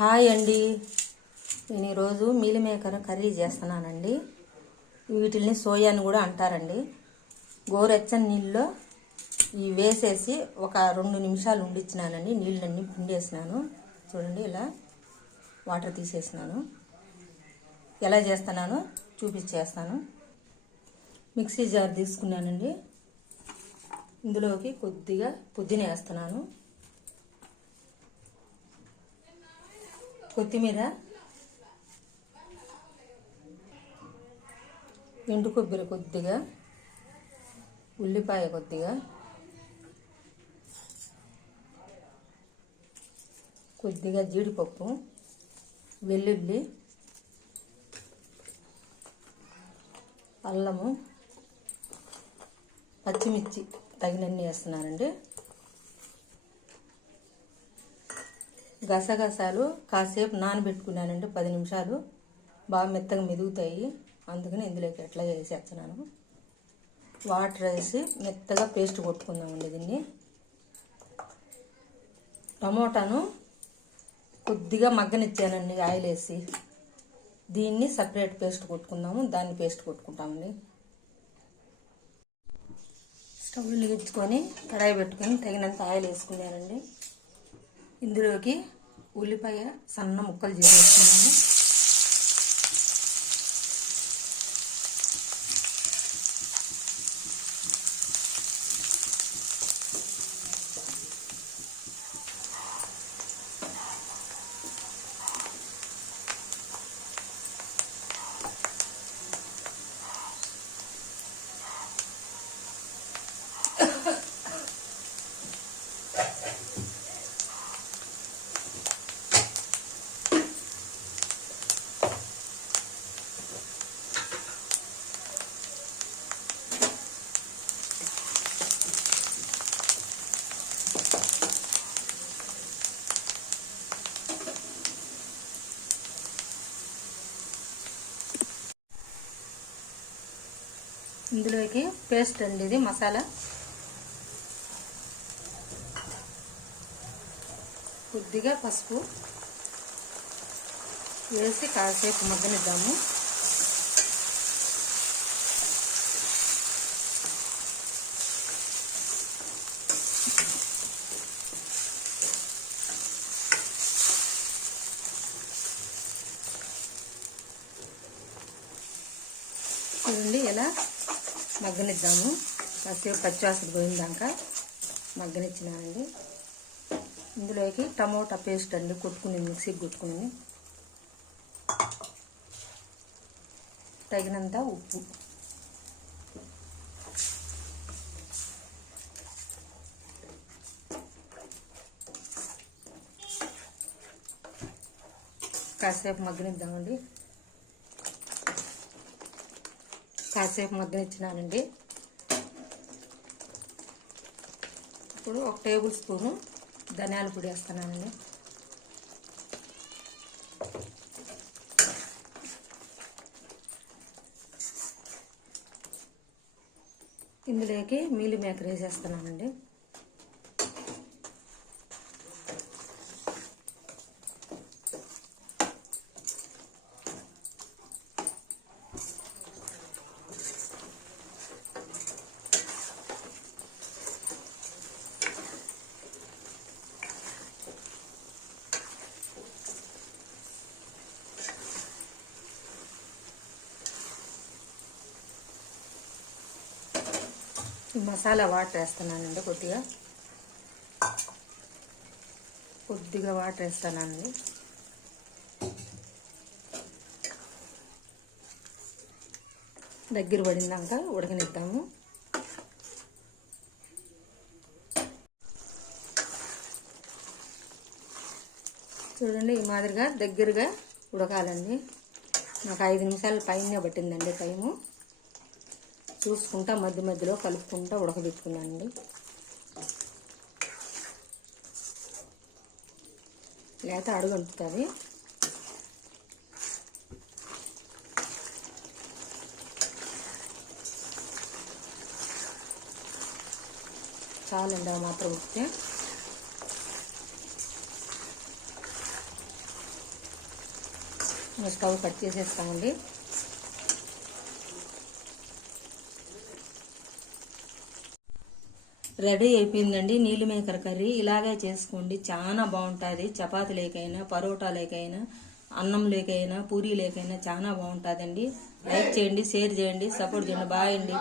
Hi అండి. నేను ఈరోజు మీల్ మేకర్ కర్రీ చేస్తున్నానండి. వీటిల్ని సోయా అని కూడా అంటారండి. గోరెచ్చని నీళ్ళలో ఇవి వేసేసి ఒక రెండు నిమిషాలు ఉండిచ్చినానండి. నీళ్ళన్నీ పిండేసినాను. చూడండి ఇలా వాటర్ తీసేసినాను. ఎలా చేస్తున్నానో చూపించేస్తాను. మిక్సీ జార్ తీసుకున్నానండి. ఇందులోకి కొద్దిగా పుదీనా వేస్తున్నాను. కొత్తిమీర ఎండు కొబ్బరి కొద్దిగా ఉల్లిపాయ కొద్దిగా కొద్దిగా జీడిపప్పు వెల్లుల్లి అల్లము పచ్చిమిర్చి తగినన్ని వేస్తున్నానండి. గసగసాలు కాసేపు నానబెట్టుకున్నానండి పది నిమిషాలు. బాగా మెత్తగా మెదుగుతాయి. అందుకని ఇందులోకి ఎట్లా వేసేస్తున్నాను వాటర్ వేసి మెత్తగా పేస్ట్ కొట్టుకుందామండి దీన్ని. టమోటాను కొద్దిగా మగ్గనిచ్చానండి ఆయిల్ వేసి దీన్ని సపరేట్ పేస్ట్ కొట్టుకుందాము దాన్ని పేస్ట్ కొట్టుకుంటామండి. స్టవ్ వెలిగించుకొని కడాయి పెట్టుకొని తగినంత ఆయిల్ వేసుకున్నానండి ఇందులోకి ఉల్లిపాయ సన్న ముక్కలు చేసేసుకున్నాను. ఇందులోకి పేస్ట్ అండి ఇది మసాలా. కొద్దిగా పసుపు వేసి కాసేపు మగ్గనిద్దాము. చూడండి ఎలా మగ్గనిద్దాము. కాసేపు పచ్చివాసన పోయిందాక మగ్గనిచ్చినానండి. ఇందులోకి టమోటా పేస్ట్ అండి కొట్టుకుని మిక్సీకి కొట్టుకుని. తగినంత ఉప్పు. కాసేపు మగ్గనిద్దామండి. కాసేపు మగ్గనిచ్చినానండి ఇప్పుడు ఒక టేబుల్ స్పూను ధనియాల పొడి వేస్తున్నానండి. ఇందులోకి మీలి మేకర్ వేసేస్తున్నానండి మసాలా వాటర్ వేస్తున్నానండి కొద్దిగా. కొద్దిగా వాటర్ వేస్తానండి. దగ్గర పడిందాక ఉడకనిద్దాము. చూడండి ఈ మాదిరిగా దగ్గరగా ఉడకాలండి. నాకు ఐదు నిమిషాలు పైన పట్టిందండి టైము. చూసుకుంటా మధ్య మధ్యలో కలుపుకుంటా ఉడకబెట్టుకున్నానండి. లేత అడుగు అంటుతుంది. చాలండి అవి మాత్రం ఉడికితే. Stove cut చేసేస్తామండి. రెడీ అయిపోయిందండి నీళ్ళు మేకర్ కర్రీ. ఇలాగే చేసుకోండి. చాలా బాగుంటుంది. చపాతీ లేకైనా పరోటా లేకైనా అన్నం లేకైనా పూరీ లేకైనా చాలా బాగుంటుందండి. లైక్ చేయండి షేర్ చేయండి సపోర్ట్ చేయండి. బాయ్ అండి.